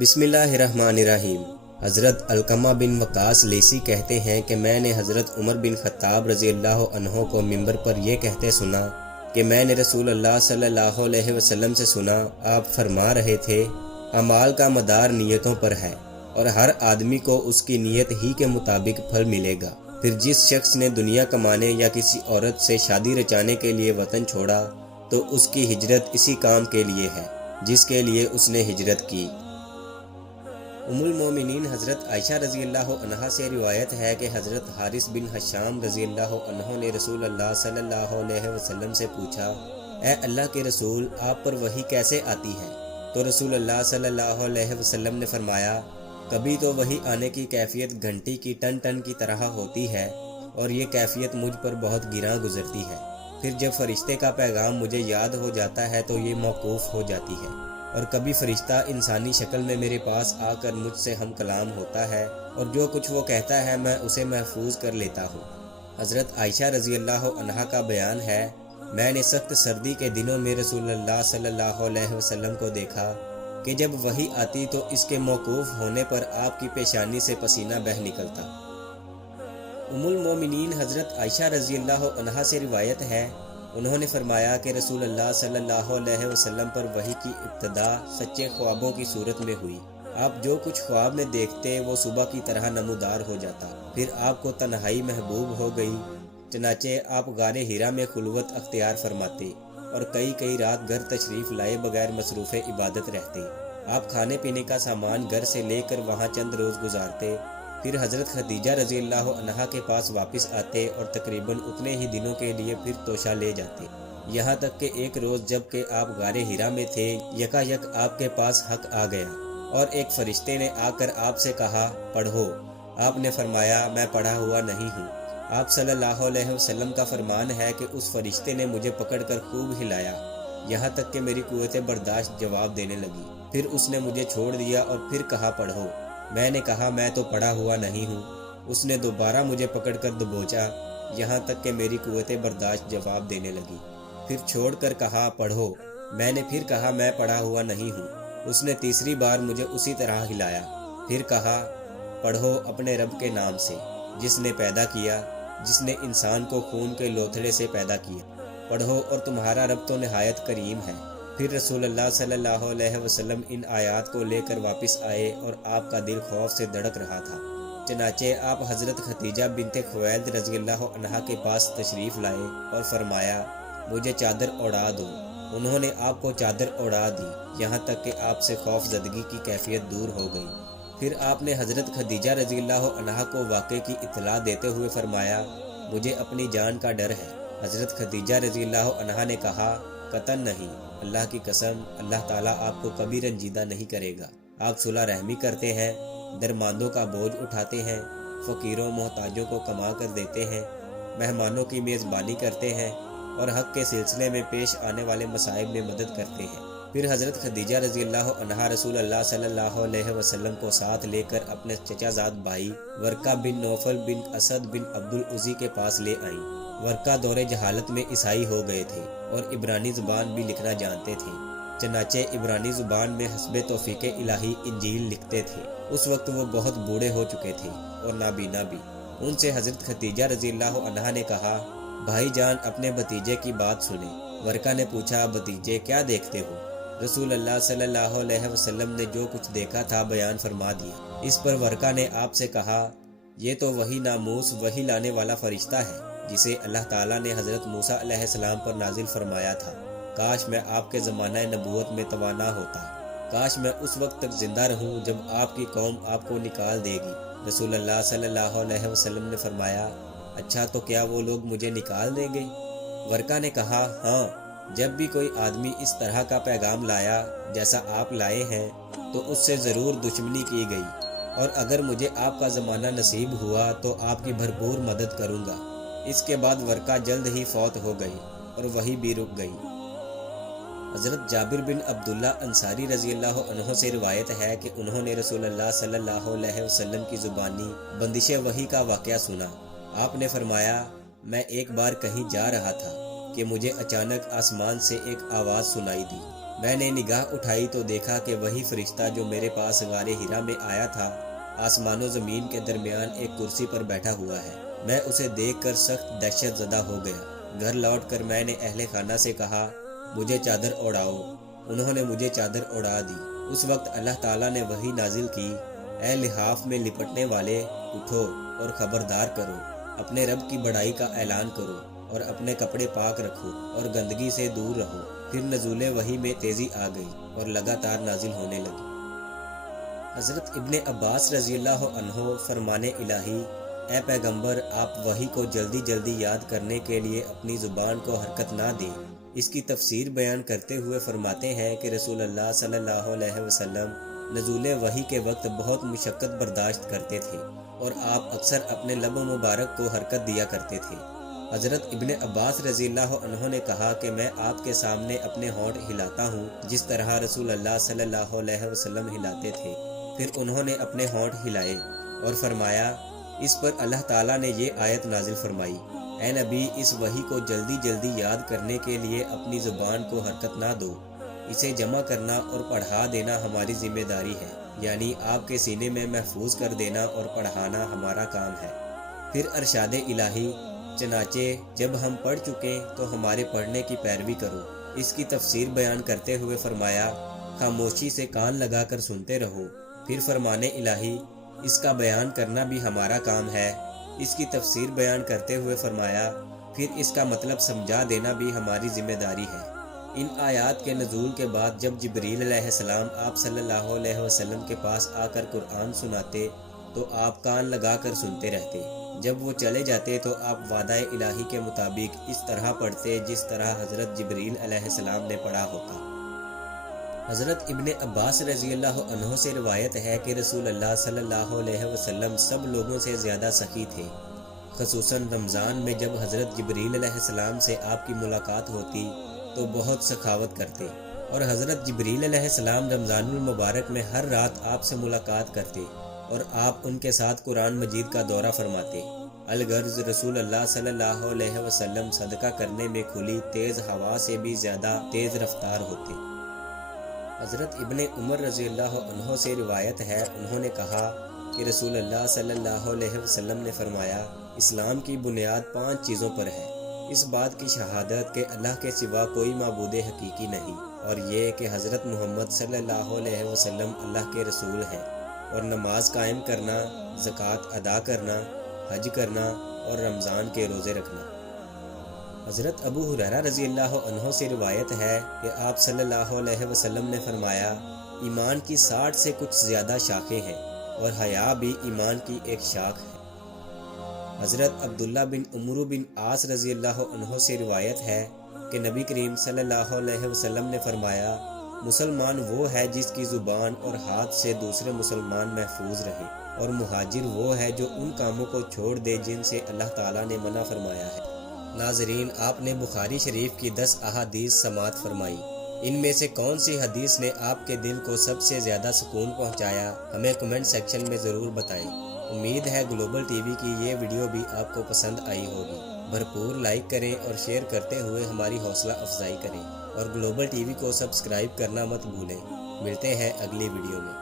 بسم اللہ الرحمن الرحیم۔ حضرت علقمہ بن وقاص لیثی کہتے ہیں کہ میں نے حضرت عمر بن خطاب رضی اللہ عنہ کو منبر پر یہ کہتے سنا کہ میں نے رسول اللہ صلی اللہ علیہ وسلم سے سنا، آپ فرما رہے تھے اعمال کا مدار نیتوں پر ہے اور ہر آدمی کو اس کی نیت ہی کے مطابق پھل ملے گا۔ پھر جس شخص نے دنیا کمانے یا کسی عورت سے شادی رچانے کے لیے وطن چھوڑا تو اس کی ہجرت اسی کام کے لیے ہے جس کے لیے اس نے ہجرت کی۔ ام المومنین حضرت عائشہ رضی اللہ عنہا سے روایت ہے کہ حضرت حارث بن حشام رضی اللہ عنہ نے رسول اللہ صلی اللہ علیہ وسلم سے پوچھا، اے اللہ کے رسول، آپ پر وحی کیسے آتی ہے؟ تو رسول اللہ صلی اللہ علیہ وسلم نے فرمایا، کبھی تو وحی آنے کی کیفیت گھنٹی کی ٹن ٹن کی طرح ہوتی ہے اور یہ کیفیت مجھ پر بہت گراں گزرتی ہے۔ پھر جب فرشتے کا پیغام مجھے یاد ہو جاتا ہے تو یہ موقوف ہو جاتی ہے، اور کبھی فرشتہ انسانی شکل میں میرے پاس آ کر مجھ سے ہم کلام ہوتا ہے اور جو کچھ وہ کہتا ہے میں اسے محفوظ کر لیتا ہوں۔ حضرت عائشہ رضی اللہ عنہا کا بیان ہے، میں نے سخت سردی کے دنوں میں رسول اللہ صلی اللہ علیہ وسلم کو دیکھا کہ جب وحی آتی تو اس کے موقوف ہونے پر آپ کی پیشانی سے پسینہ بہہ نکلتا۔ ام المومنین حضرت عائشہ رضی اللہ عنہا سے روایت ہے، انہوں نے فرمایا کہ رسول اللہ صلی اللہ علیہ وسلم پر وحی کی ابتدا سچے خوابوں کی صورت میں ہوئی۔ آپ جو کچھ خواب میں دیکھتے وہ صبح کی طرح نمودار ہو جاتا۔ پھر آپ کو تنہائی محبوب ہو گئی، چنانچہ آپ غار حرا میں خلوت اختیار فرماتے اور کئی رات گھر تشریف لائے بغیر مصروف عبادت رہتے۔ آپ کھانے پینے کا سامان گھر سے لے کر وہاں چند روز گزارتے، پھر حضرت خدیجہ رضی اللہ عنہا کے پاس واپس آتے اور تقریباً اتنے ہی دنوں کے لیے پھر توشہ لے جاتے۔ یہاں تک کہ ایک روز جب کہ آپ غار حرا میں تھے، یکایک آپ کے پاس حق آ گیا اور ایک فرشتے نے آ کر آپ سے کہا، پڑھو۔ آپ نے فرمایا، میں پڑھا ہوا نہیں ہوں۔ آپ صلی اللہ علیہ وسلم کا فرمان ہے کہ اس فرشتے نے مجھے پکڑ کر خوب ہلایا یہاں تک کہ میری قوت برداشت جواب دینے لگی۔ پھر اس نے مجھے چھوڑ دیا اور پھر کہا، پڑھو۔ میں نے کہا، میں تو پڑھا ہوا نہیں ہوں۔ اس نے دوبارہ مجھے پکڑ کر دبوچا یہاں تک کہ میری قوت برداشت جواب دینے لگی۔ پھر چھوڑ کر کہا، پڑھو۔ میں نے پھر کہا، میں پڑھا ہوا نہیں ہوں۔ اس نے تیسری بار مجھے اسی طرح ہلایا، پھر کہا، پڑھو اپنے رب کے نام سے جس نے پیدا کیا، جس نے انسان کو خون کے لوتھڑے سے پیدا کیا۔ پڑھو اور تمہارا رب تو نہایت کریم ہے۔ پھر رسول اللہ صلی اللہ علیہ وسلم ان آیات کو لے کر واپس آئے اور آپ کا دل خوف سے دھڑک رہا تھا۔ چنانچہ آپ حضرت خدیجہ بنت خویلد رضی اللہ عنہا کے پاس تشریف لائے اور فرمایا، مجھے چادر اوڑھا دو۔ انہوں نے آپ کو چادر اوڑھا دی یہاں تک کہ آپ سے خوف زدگی کی کیفیت دور ہو گئی۔ پھر آپ نے حضرت خدیجہ رضی اللہ عنہا کو واقعے کی اطلاع دیتے ہوئے فرمایا، مجھے اپنی جان کا ڈر ہے۔ حضرت خدیجہ رضی اللہ عنہا نے کہا، قطعاً نہیں، اللہ کی قسم، اللہ تعالیٰ آپ کو کبھی رنجیدہ نہیں کرے گا۔ آپ صلح رحمی کرتے ہیں، درماندوں کا بوجھ اٹھاتے ہیں، فقیروں محتاجوں کو کما کر دیتے ہیں، مہمانوں کی میزبانی کرتے ہیں اور حق کے سلسلے میں پیش آنے والے مصائب میں مدد کرتے ہیں۔ پھر حضرت خدیجہ رضی اللہ عنہا رسول اللہ صلی اللہ علیہ وسلم کو ساتھ لے کر اپنے چچا زاد بھائی ورقہ بن نوفل بن اسد بن عبد العزی کے پاس لے آئیں۔ ورقہ دور جہالت میں عیسائی ہو گئے تھے اور عبرانی زبان بھی لکھنا جانتے تھے، چنانچہ عبرانی زبان میں حسب توفیق الہی انجیل لکھتے تھے۔ اس وقت وہ بہت بوڑھے ہو چکے تھے اور نابینا بھی۔ ان سے حضرت خدیجہ رضی اللہ عنہا نے کہا، بھائی جان اپنے بھتیجے کی بات سنیں۔ ورقہ نے پوچھا، بھتیجے کیا دیکھتے ہو؟ رسول اللہ صلی اللہ علیہ وسلم نے جو کچھ دیکھا تھا بیان فرما دیا۔ اس پر ورقہ نے آپ سے کہا، یہ تو وہی ناموس وہی لانے والا فرشتہ ہے جسے اللہ تعالیٰ نے حضرت موسیٰ علیہ السلام پر نازل فرمایا تھا۔ کاش میں آپ کے زمانہ نبوت میں توانا ہوتا، کاش میں اس وقت تک زندہ رہوں جب آپ کی قوم آپ کو نکال دے گی۔ رسول اللہ صلی اللہ علیہ وسلم نے فرمایا، اچھا تو کیا وہ لوگ مجھے نکال دیں گے؟ ورقہ نے کہا، ہاں، جب بھی کوئی آدمی اس طرح کا پیغام لایا جیسا آپ لائے ہیں تو اس سے ضرور دشمنی کی گئی، اور اگر مجھے آپ کا زمانہ نصیب ہوا تو آپ کی بھرپور مدد کروں گا۔ اس کے بعد ورقہ جلد ہی فوت ہو گئی اور وہی بھی رک گئی۔ حضرت جابر بن عبداللہ انصاری رضی اللہ عنہ سے روایت ہے کہ انہوں نے رسول اللہ صلی اللہ علیہ وسلم کی زبانی بندش وحی کا واقعہ سنا۔ آپ نے فرمایا، میں ایک بار کہیں جا رہا تھا کہ مجھے اچانک آسمان سے ایک آواز سنائی دی۔ میں نے نگاہ اٹھائی تو دیکھا کہ وہی فرشتہ جو میرے پاس غار ہرا میں آیا تھا آسمان و زمین کے درمیان ایک کرسی پر بیٹھا ہوا ہے۔ میں اسے دیکھ کر سخت دہشت زدہ ہو گیا۔ گھر لوٹ کر میں نے اہل خانہ سے کہا مجھے چادر اوڑھاؤ۔ انہوں نے مجھے چادر اوڑھا دی۔ اس وقت اللہ تعالیٰ نے وحی نازل کی، اے لحاف میں لپٹنے والے، اٹھو اور خبردار کرو، اپنے رب کی بڑائی کا اعلان کرو اور اپنے کپڑے پاک رکھو اور گندگی سے دور رہو۔ پھر نزول وحی میں تیزی آ گئی اور لگاتار نازل ہونے لگی۔ حضرت ابن عباس رضی اللہ عنہ فرمان الہی، اے پیغمبر، آپ وحی کو جلدی جلدی یاد کرنے کے لیے اپنی زبان کو حرکت نہ دیں۔ اس کی تفسیر بیان کرتے ہوئے فرماتے ہیں کہ رسول اللہ صلی اللہ علیہ وسلم نزول وحی کے وقت بہت مشقت برداشت کرتے تھے اور آپ اکثر اپنے لب مبارک کو حرکت دیا کرتے تھے۔ حضرت ابن عباس رضی اللہ عنہ نے کہا کہ میں آپ کے سامنے اپنے ہونٹ ہلاتا ہوں جس طرح رسول اللہ صلی اللہ علیہ وسلم ہلاتے تھے۔ پھر انہوں نے اپنے ہونٹ ہلائے اور فرمایا، اس پر اللہ تعالیٰ نے یہ آیت نازل فرمائی، اے نبی، اس وحی کو جلدی جلدی یاد کرنے کے لیے اپنی زبان کو حرکت نہ دو، اسے جمع کرنا اور پڑھا دینا ہماری ذمہ داری ہے، یعنی آپ کے سینے میں محفوظ کر دینا اور پڑھانا ہمارا کام ہے۔ پھر ارشاد الہی، چنانچہ جب ہم پڑھ چکے تو ہمارے پڑھنے کی پیروی کرو۔ اس کی تفسیر بیان کرتے ہوئے فرمایا، خاموشی سے کان لگا کر سنتے رہو۔ پھر فرمان الہی، اس کا بیان کرنا بھی ہمارا کام ہے۔ اس کی تفسیر بیان کرتے ہوئے فرمایا، پھر اس کا مطلب سمجھا دینا بھی ہماری ذمہ داری ہے۔ ان آیات کے نزول کے بعد جب جبریل علیہ السلام آپ صلی اللہ علیہ وسلم کے پاس آ کر قرآن سناتے تو آپ کان لگا کر سنتے رہتے۔ جب وہ چلے جاتے تو آپ وعدہ الہی کے مطابق اس طرح پڑھتے جس طرح حضرت جبریل علیہ السلام نے پڑھا ہوتا۔ حضرت ابن عباس رضی اللہ عنہ سے روایت ہے کہ رسول اللہ صلی اللہ علیہ وسلم سب لوگوں سے زیادہ سخی تھے، خصوصاً رمضان میں جب حضرت جبریل علیہ السلام سے آپ کی ملاقات ہوتی تو بہت سخاوت کرتے، اور حضرت جبریل علیہ السلام رمضان المبارک میں ہر رات آپ سے ملاقات کرتے اور آپ ان کے ساتھ قرآن مجید کا دورہ فرماتے۔ الغرض رسول اللہ صلی اللہ علیہ وسلم صدقہ کرنے میں کھلی تیز ہوا سے بھی زیادہ تیز رفتار ہوتے۔ حضرت ابن عمر رضی اللہ عنہ سے روایت ہے، انہوں نے کہا کہ رسول اللہ صلی اللہ علیہ وسلم نے فرمایا، اسلام کی بنیاد 5 چیزوں پر ہے۔ اس بات کی شہادت کہ اللہ کے سوا کوئی معبود حقیقی نہیں، اور یہ کہ حضرت محمد صلی اللہ علیہ وسلم اللہ کے رسول ہیں، اور نماز قائم کرنا، زکوٰۃ ادا کرنا، حج کرنا اور رمضان کے روزے رکھنا۔ حضرت ابو ہریرہ رضی اللہ عنہ سے روایت ہے کہ آپ صلی اللہ علیہ وسلم نے فرمایا، ایمان کی 60 سے کچھ زیادہ شاخیں ہیں اور حیا بھی ایمان کی ایک شاخ ہے۔ حضرت عبداللہ بن عمرو بن عاص رضی اللہ عنہ سے روایت ہے کہ نبی کریم صلی اللہ علیہ وسلم نے فرمایا، مسلمان وہ ہے جس کی زبان اور ہاتھ سے دوسرے مسلمان محفوظ رہے، اور مہاجر وہ ہے جو ان کاموں کو چھوڑ دے جن سے اللہ تعالیٰ نے منع فرمایا ہے۔ ناظرین، آپ نے بخاری شریف کی 10 احادیث سماعت فرمائی۔ ان میں سے کون سی حدیث نے آپ کے دل کو سب سے زیادہ سکون پہنچایا؟ ہمیں کمنٹ سیکشن میں ضرور بتائیں۔ امید ہے گلوبل ٹی وی کی یہ ویڈیو بھی آپ کو پسند آئی ہوگی۔ بھرپور لائک کریں اور شیئر کرتے ہوئے ہماری حوصلہ افزائی کریں، اور گلوبل ٹی وی کو سبسکرائب کرنا مت بھولیں۔ ملتے ہیں اگلی ویڈیو میں۔